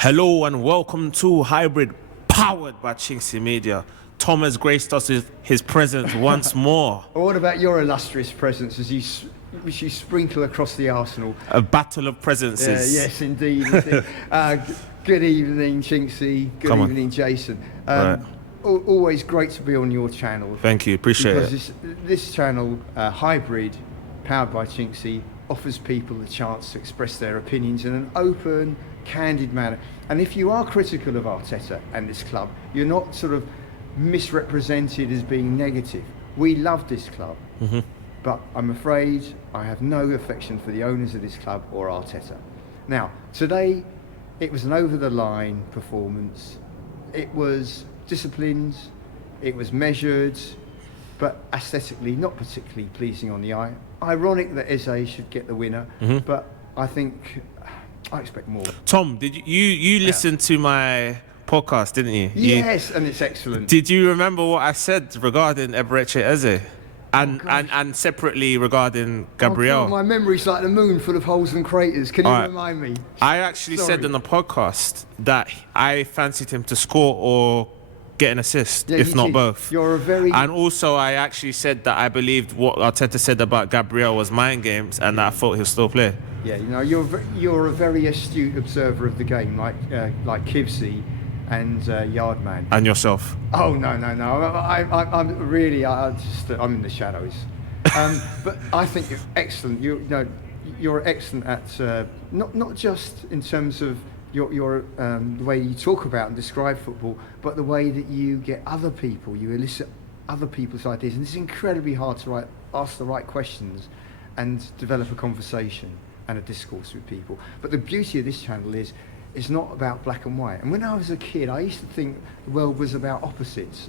Hello and welcome to Hybrid, powered by chinkseyMEDIA. Tom has graced us with his presence once more. What about your illustrious presence as which you sprinkle across the Arsenal? A battle of presences. Yes, indeed. Good evening, Chinksey. Good evening, Jason. Right. Always great to be on your channel. Thank you, appreciate it. Because this channel, Hybrid, powered by Chinksey, offers people the chance to express their opinions in an open, candid manner. And if you are critical of Arteta and this club, you're not sort of misrepresented as being negative. We love this club, but I'm afraid I have no affection for the owners of this club or Arteta. Now, today, it was an over-the-line performance. It was disciplined, it was measured, but aesthetically not particularly pleasing on the eye. Ironic that Eze should get the winner, but I think I expect more. Tom, did you listened to my podcast, didn't you? Yes, and it's excellent. Did you remember what I said regarding Eberechi Eze? And separately regarding Gabriel? Oh God, my memory's like the moon full of holes and craters. Can you remind me? I actually said in the podcast that I fancied him to score or get an assist, if not both. And also I actually said that I believed what Arteta said about Gabriel was mind games and that I thought he'll still play. Yeah, you know, you're a very astute observer of the game, like Kivsey and Yardman. And yourself? Oh no! I'm in the shadows. But I think you're excellent. You're excellent at not just in terms of your the way you talk about and describe football, but the way that you get other people, you elicit other people's ideas, and it's incredibly hard to ask the right questions and develop a conversation and a discourse with people. But the beauty of this channel is it's not about black and white. And when I was a kid, I used to think the world was about opposites,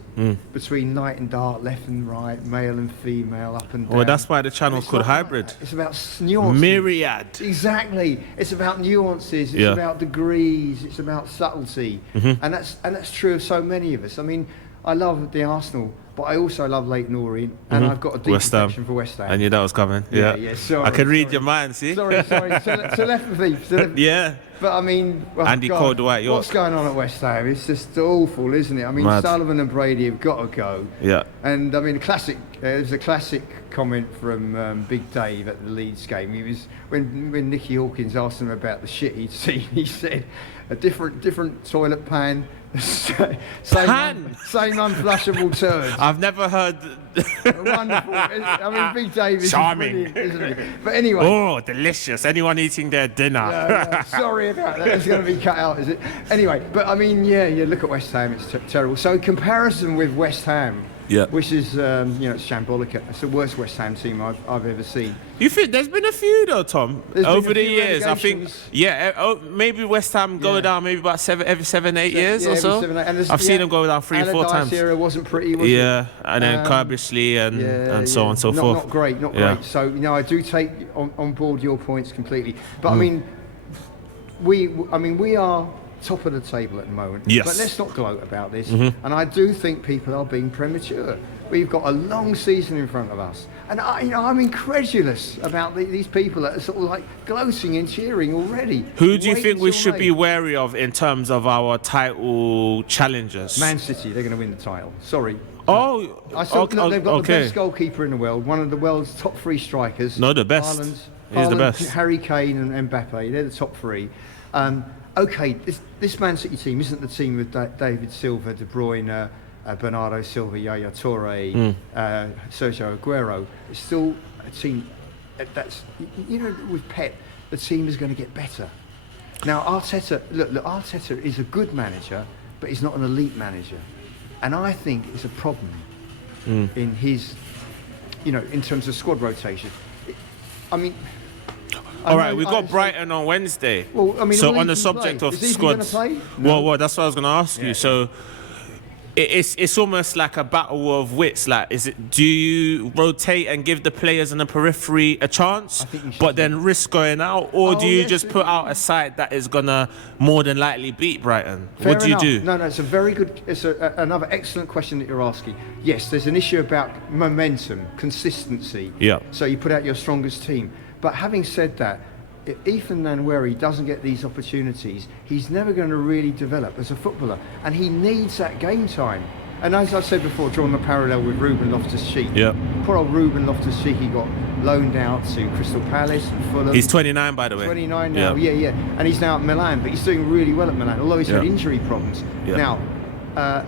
between light and dark, left and right, male and female, up and down. Well, that's why the channel's called Hybrid. Like it's about nuances. Myriad. Exactly. It's about nuances. It's about degrees. It's about subtlety. And that's true of so many of us. I mean, I love the Arsenal, but I also love Leyton, Orient, and I've got a deep affection for West Ham. I knew that was coming. Yeah. Sorry, I can read your mind, see? Sorry. Telepathy. Yeah. But I mean, Andy Cole, Dwight York. What's going on at West Ham? It's just awful, isn't it? I mean, Sullivan and Brady have got to go. Yeah. And I mean, there's a classic comment from Big Dave at the Leeds game. He was when Nicky Hawkins asked him about the shit he'd seen. He said, a different toilet pan. same unflushable turds. I've never heard. Wonderful. I mean, Big Dave is brilliant, isn't he? But anyway. Oh, delicious. Anyone eating their dinner. Sorry about that. It's going to be cut out, is it? Anyway, but I mean, yeah. Look at West Ham. It's terrible. So in comparison with West Ham, which is it's shambolic. It's the worst West Ham team I've ever seen. You think there's been a few though, Tom? Over the years, I think. Maybe West Ham go down maybe about every 7-8 years or so. I've seen them go down 3 or 4 times. Era wasn't pretty, was it? And then Kirbysley and so on and so forth. Not great. So I do take on board your points completely. But I mean, we are top of the table at the moment. Yes. But let's not gloat about this. And I do think people are being premature. We've got a long season in front of us. And I'm incredulous about these people that are sort of like gloating and cheering already. Who do you think we should be wary of in terms of our title challengers? Man City, they're going to win the title. Sorry. Oh, they've got the best goalkeeper in the world, one of the world's top 3 strikers. No, the best. He's the best. Harry Kane and Mbappe, they're the top 3. Okay, this Man City team isn't the team with David Silva, De Bruyne, Bernardo Silva, Yaya Toure, Sergio Aguero. It's still a team that's, with Pep, the team is going to get better. Now, Arteta, look, Arteta is a good manager, but he's not an elite manager. And I think it's a problem in his, in terms of squad rotation. All right, we've got Brighton on Wednesday. Well, I mean, so on the subject of squads, well, that's what I was going to ask you. So it's almost like a battle of wits. Like, do you rotate and give the players on the periphery a chance, but then risk going out, or do you just put out a side that is gonna more than likely beat Brighton? What do you do? No, it's a very good. It's another excellent question that you're asking. Yes, there's an issue about momentum, consistency. Yeah. So you put out your strongest team. But having said that, if Ethan Nwaneri doesn't get these opportunities, he's never going to really develop as a footballer, and he needs that game time. And as I said before, drawing the parallel with Ruben Loftus-Cheek. Yeah. Poor old Ruben Loftus-Cheek, he got loaned out to Crystal Palace and Fulham. He's 29, by the way. 29 now, yeah. And he's now at Milan, but he's doing really well at Milan, although he's had injury problems. Yeah. Now,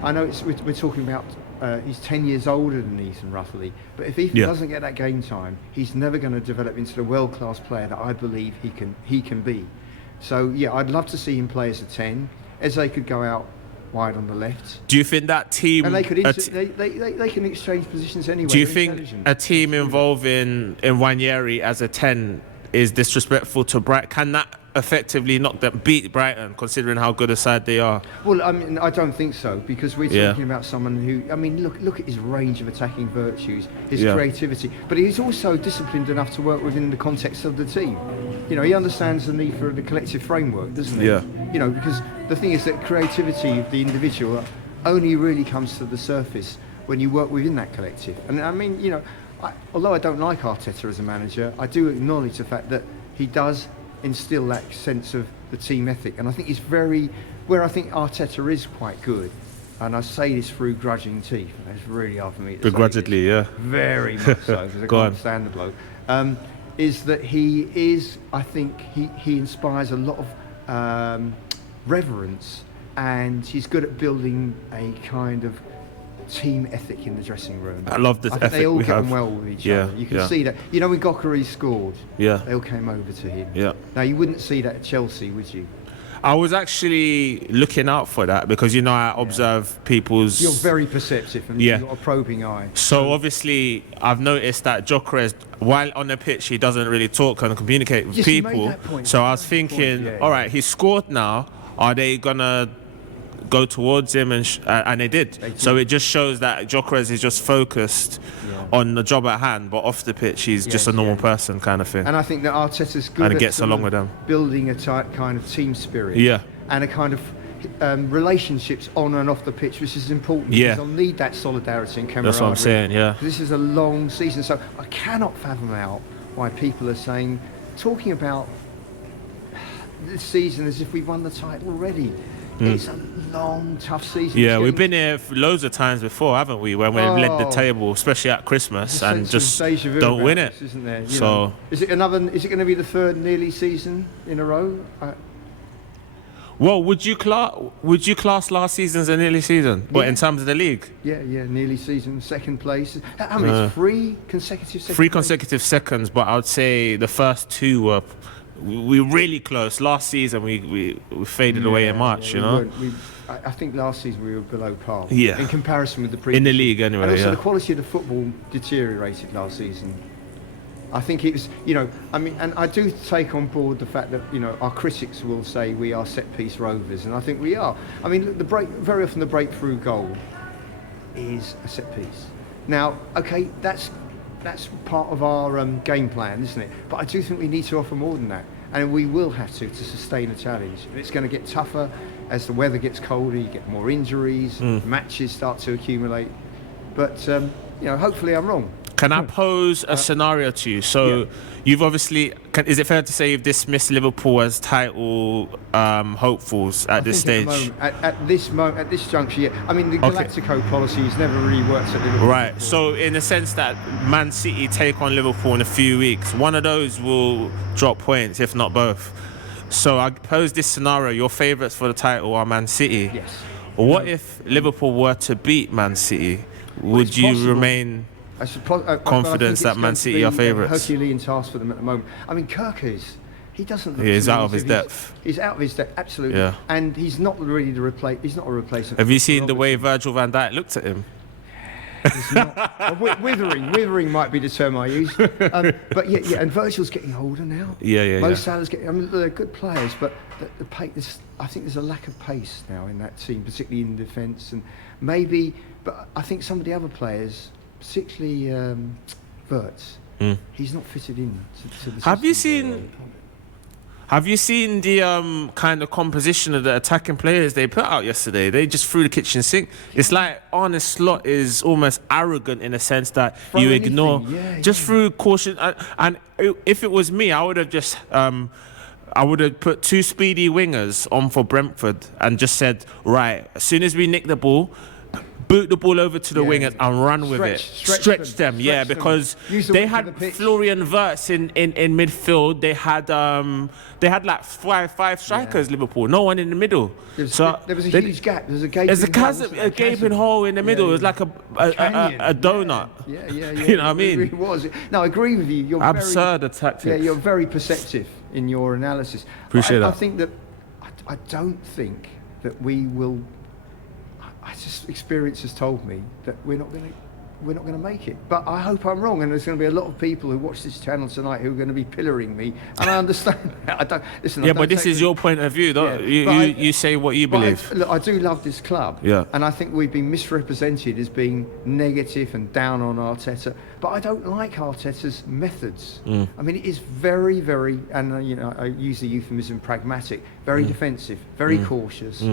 I know we're talking about he's 10 years older than Ethan, roughly. But if Ethan doesn't get that game time, he's never going to develop into the world-class player that I believe he can be. So, yeah, I'd love to see him play as a 10. Eze could go out wide on the left. Do you think that team... And they could they can exchange positions anyway. Do you think a team involving Nwaneri as a 10 is disrespectful to Brighton? Can that effectively knock them, beat Brighton, considering how good a side they are? Well, I mean, I don't think so, because we're talking about someone who, I mean, look at his range of attacking virtues, his creativity, but he's also disciplined enough to work within the context of the team. You know, he understands the need for the collective framework, doesn't he? Yeah. You know, because the thing is that creativity of the individual only really comes to the surface when you work within that collective. And I mean, you know, although I don't like Arteta as a manager, I do acknowledge the fact that he does instill that sense of the team ethic, and I think where I think Arteta is quite good, and I say this through grudging teeth, and it's really hard for me to begrudgingly, say this, very much so, because I can't stand the bloke, is that he is, I think he inspires a lot of reverence, and he's good at building a kind of team ethic in the dressing room. I love this ethic they all we get have. on well with each other. You can see that. You know, when Gokari scored, they all came over to him. Yeah. Now, you wouldn't see that at Chelsea, would you? I was actually looking out for that because, you know, I observe people's... You're very perceptive and you've got a probing eye. So obviously, I've noticed that Gyökeres, while on the pitch, he doesn't really talk and communicate with people. He made that point. So I was thinking, all right, he's scored now. Are they going to go towards him? And they did. So it just shows that Gyökeres is just focused on the job at hand, but off the pitch he's just a normal person kind of thing. And I think that Arteta's good and at gets along with them, building a tight kind of team spirit, and a kind of relationships on and off the pitch, which is important. Because they'll need that solidarity and camaraderie. That's what I'm saying. This is a long season, so I cannot fathom out why people are talking about this season as if we've won the title already. It's a long, tough season. Yeah, we've been here loads of times before, haven't we? When we've led the table, especially at Christmas, and just don't win it. Isn't there? So, is it going to be the third nearly season in a row? Well, would you class last season as a nearly season? What, in terms of the league? Yeah, nearly season, second place. How many? Three consecutive seconds? Three consecutive seconds, but I would say the first two were. We were really close. Last season we faded away in March, you know. I think last season we were below par. Yeah. In comparison with the previous. In the league, anyway. And also the quality of the football deteriorated last season. I think it was, you know, I mean, and I do take on board the fact that, you know, our critics will say we are set-piece rovers, and I think we are. I mean, very often the breakthrough goal is a set-piece. Now, okay, that's part of our game plan, isn't it? But I do think we need to offer more than that, and we will have to sustain a challenge. It's going to get tougher as the weather gets colder. You get more injuries, matches start to accumulate. But you know, hopefully I'm wrong. Can I pose a scenario to you? So you've obviously, is it fair to say you've dismissed Liverpool as title hopefuls at this stage? At this juncture, yeah. I mean, the Galactico policy has never really worked at Liverpool. Right. So in the sense that Man City take on Liverpool in a few weeks, one of those will drop points, if not both. So I pose this scenario: your favourites for the title are Man City. Yes. What if Liverpool were to beat Man City? Would you remain confidence that Man City are favourites? Herculean task for them at the moment. I mean, Kirkers, he doesn't look. He's out of his depth. He's out of his depth, absolutely. Yeah. And he's not really to replace. He's not a replacement. Have you seen the way Virgil van Dijk looked at him? He's not, withering might be the term I use. But yeah, and Virgil's getting older now. Mo Salah's getting. I mean, they're good players, but the pace. I think there's a lack of pace now in that team, particularly in defence, and maybe. But I think some of the other players, particularly Wirtz, he's not fitted in to the system. Have you seen the kind of composition of the attacking players they put out yesterday? They just threw the kitchen sink. It's like Arne Slot is almost arrogant in a sense that you ignore just through caution. And if it was me, I would have just I would have put 2 speedy wingers on for Brentford and just said, right, as soon as we nick the ball, boot the ball over to the wingers and run with it. Stretch them, because they had Florian Wirtz in midfield. They had like five strikers, Liverpool. No one in the middle. There was a huge gap. There's a gaping hole in the middle. It was like a donut. Yeah. You know what I mean? It was. No, I agree with you. You're absurd tactics. Yeah, you're very perceptive in your analysis. Appreciate that. I think that I don't think that we will. I just experience has told me that we're not going to make it. But I hope I'm wrong, and there's going to be a lot of people who watch this channel tonight who are going to be pillaring me, and I understand that. I don't listen. Yeah, but this is your point of view. You say what you believe. Look, I do love this club. Yeah. And I think we've been misrepresented as being negative and down on Arteta. But I don't like Arteta's methods. I mean, it is very, very, and I use the euphemism pragmatic, very defensive, very cautious.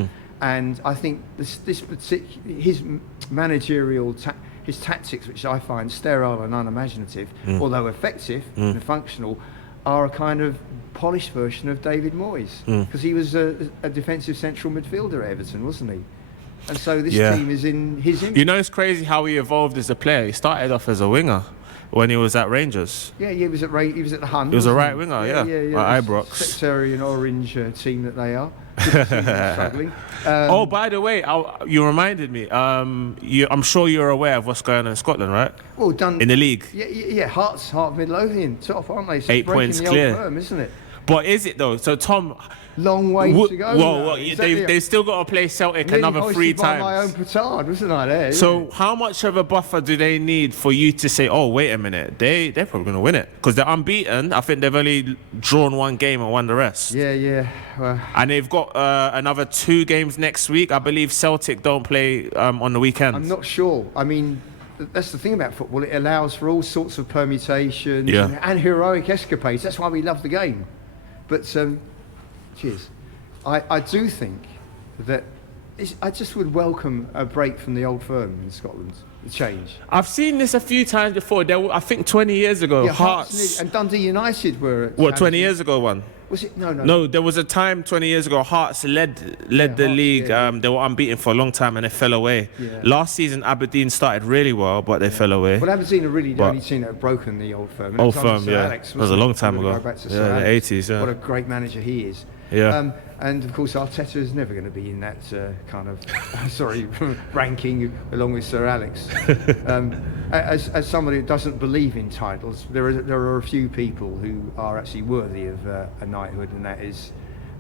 And I think this particular his managerial his tactics, which I find sterile and unimaginative, although effective and functional, are a kind of polished version of David Moyes, because he was a defensive central midfielder at Everton, wasn't he? And so this team is in his image. You know, it's crazy how he evolved as a player. He started off as a winger when he was at Rangers. Yeah, he was at the Hunt. He was a right winger, yeah. At Ibrox. Sectarian orange team that they are. Struggling. Oh, by the way, you reminded me. I'm sure you're aware of what's going on in Scotland, right? Well, done in the league. Yeah. Heart of Midlothian, top, aren't they? So 8 points clear, firm, isn't it? But is it though? So Tom, long way to go. Well, they still got to play Celtic another 3 times. My own petard, wasn't I? There. So how much of a buffer do they need for you to say, oh, wait a minute, they're probably going to win it because they're unbeaten. I think they've only drawn 1 game and won the rest. Yeah. Well, and they've got another 2 games next week. I believe Celtic don't play on the weekend. I'm not sure. I mean, that's the thing about football. It allows for all sorts of permutations and heroic escapades. That's why we love the game. But cheers. I do think that I just would welcome a break from the old firm in Scotland. The change. I've seen this a few times before. I think 20 years ago, Hearts and Dundee United were. What 20 years ago one? Was it? No. No, there was a time 20 years ago. Hearts led the league. They were unbeaten for a long time and they fell away. Yeah. Last season, Aberdeen started really well, but they fell away. Well, Aberdeen are really the only team that have broken the old firm. Old firm, Alex, that was a long time ago. Back to the 80s. Yeah. What a great manager he is. Yeah. And of course, Arteta is never going to be in that kind of ranking along with Sir Alex. As somebody who doesn't believe in titles, there are a few people who are actually worthy of a knighthood, and that is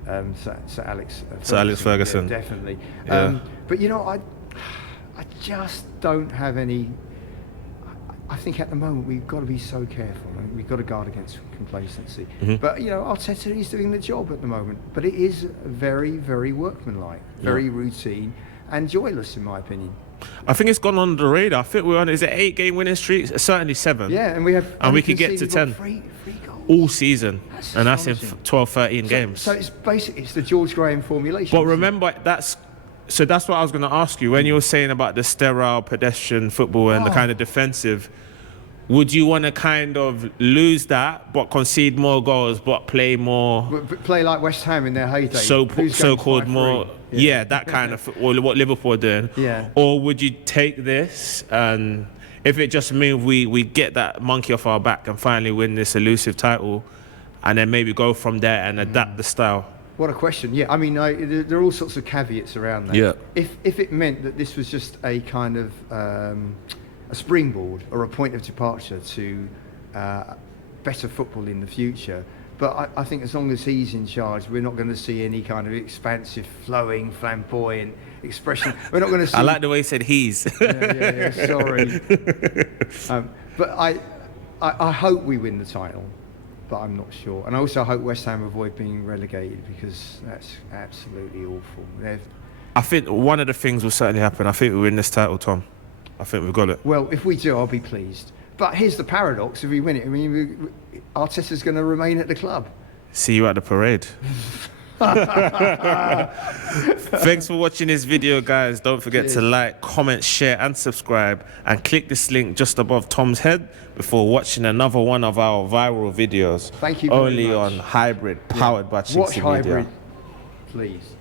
Sir Alex Ferguson. Sir Alex Ferguson, yeah, definitely. Yeah. But I just don't have any. I think at the moment we've got to be so careful. I mean, we've got to guard against complacency. But Arteta is doing the job at the moment. But it is very, very workmanlike, very routine, and joyless in my opinion. I think it's gone under the radar. I think we're on. Is it 8-game winning streak? Certainly 7. Yeah, and we have. And we could get to 10 three goals all season, and that's in 12, 13 games. So it's basically the George Graham formulation. But remember, that's what I was going to ask you when you were saying about the sterile pedestrian football and the kind of defensive. Would you want to kind of lose that, but concede more goals, but play more? Play like West Ham in their heyday. So-called more, that kind of, or what Liverpool are doing. Yeah. Or would you take this and if it just means we get that monkey off our back and finally win this elusive title, and then maybe go from there and adapt the style? What a question. Yeah, I mean, there are all sorts of caveats around that. Yeah. If it meant that this was just a kind of a springboard or a point of departure to better football in the future. But I think as long as he's in charge, we're not going to see any kind of expansive, flowing, flamboyant expression. We're not going to see... I like the way he said he's. Yeah, sorry. But I hope we win the title, but I'm not sure. And I also hope West Ham avoid being relegated, because that's absolutely awful. I think one of the things will certainly happen. I think we win this title, Tom. I think we've got it. Well, if we do, I'll be pleased. But here's the paradox: if we win it, I mean, Arteta's going to remain at the club. See you at the parade. Thanks for watching this video, guys. Don't forget to like, comment, share and subscribe, and click this link just above Tom's head before watching another one of our viral videos. Thank you very only much. on Hybrid, powered by Watch chinkseyMEDIA. Hybrid, please.